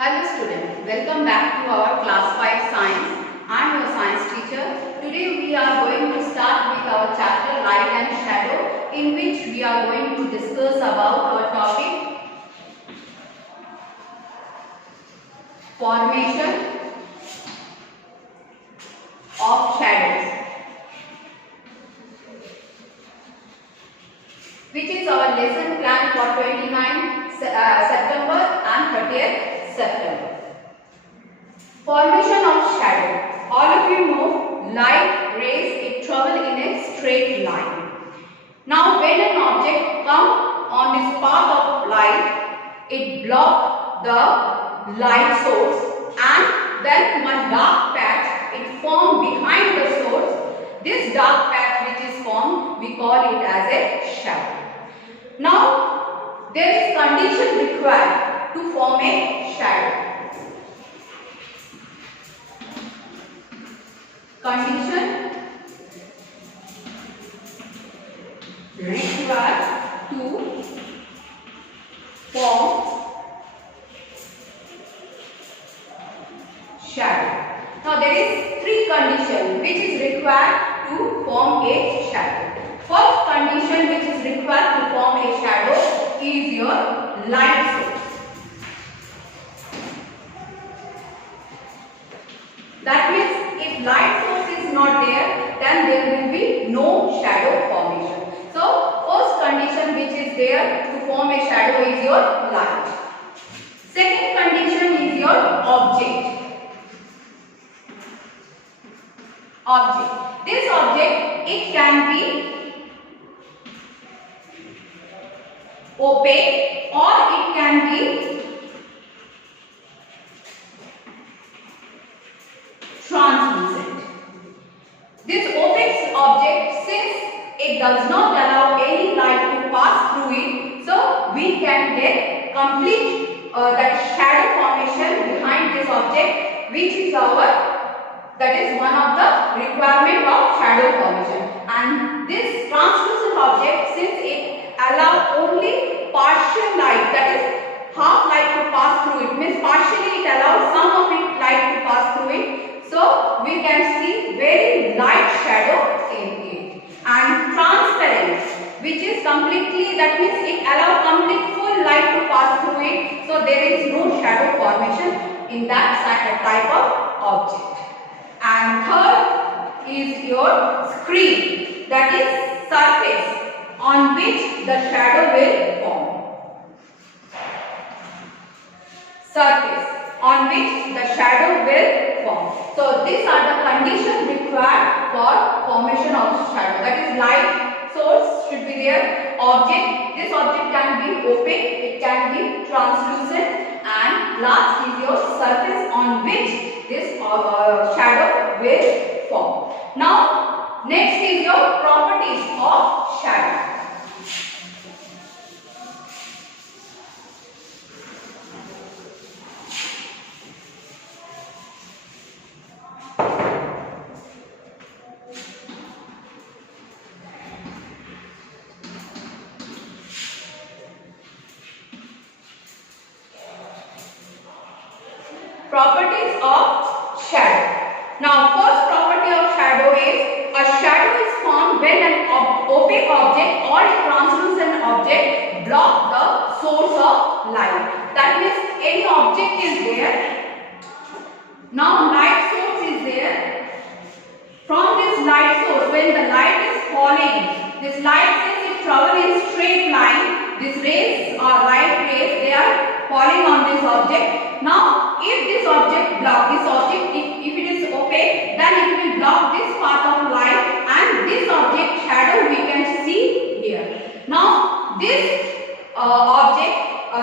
Hello students, welcome back to our class 5 science. I am your science teacher. Today we are going to start with our chapter light and shadow, in which we are going to discuss about our topic formation of shadows, which is our lesson plan for 29 September and 30th September. Formation of shadow. All of you know light rays, it travel in a straight line. Now when an object comes on this path of light, it blocks the light source, and then one dark patch it forms behind the source. This dark patch which is formed, we call it as a shadow. Now there is condition required to form a shadow. Condition required to form shadow. Now there is three conditions which is required to form a shadow. First condition which is required to form a shadow is your light source. That means if light source is not there, then there will be no shadow formation. So first condition which is there to form a shadow is your light. Second condition is your object. This object, it can be opaque or it can be translucent. This opaque object, since it does not allow any light to pass through it, so we can get complete that shadow formation behind this object, which is that is one of the requirement of shadow formation. And this translucent object, since it allows only partial light, that is half light to pass through it, means partially it allows some of it light to pass through it, so we can see very light shadow in it. And transparent, which is completely, that means it allows complete full light to pass through it, so there is no shadow formation in that type of object. And third is your screen, that is surface on which the shadow will form. Surface on which the shadow will form. So these are the conditions required for formation of shadow. That is light source should be there. Object, this object can be opaque, it can be translucent, and last is your surface on which this shadow will form. Now next is your properties of shadow. Properties of shadow. Now first property of shadow is a shadow is formed when an opaque object or a translucent object block the source of light. That means any object is there. Now light source is there. From this light source, when the light is falling, this light, since it travels in straight line, these rays or light rays, they are falling on this object. Now if this object block, this object, if it is opaque, then it will block this path of light, and this object shadow we can see here. Now this object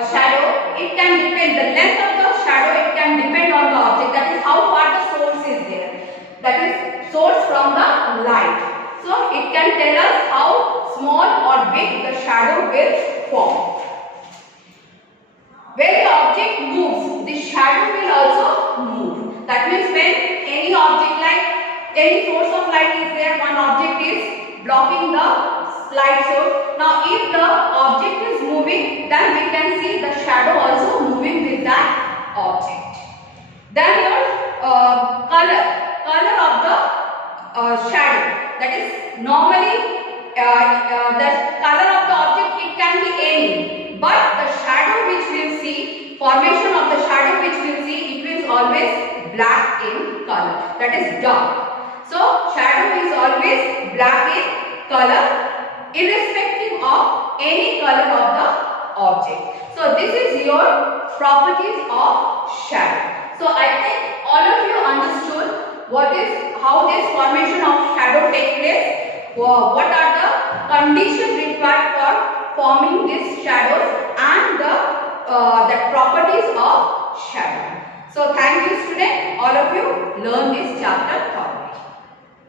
shadow, it can depend, the length of the shadow, it can depend on the object, that is how far the source is there, that is source from the light. So it can tell us how small or big the shadow will form. When the object moves, the shadow will also move. That means when any object, like any source of light is there, one object is blocking the light source. Now if the object is moving, then we can see the shadow also moving with that object. that is dark. So shadow is always black in color irrespective of any color of the object. So this is your properties of shadow. So I think all of you understood how this formation of shadow takes place. What are the conditions required for forming these shadows and the properties of shadow. So thank you students, all of you learn this chapter thoroughly.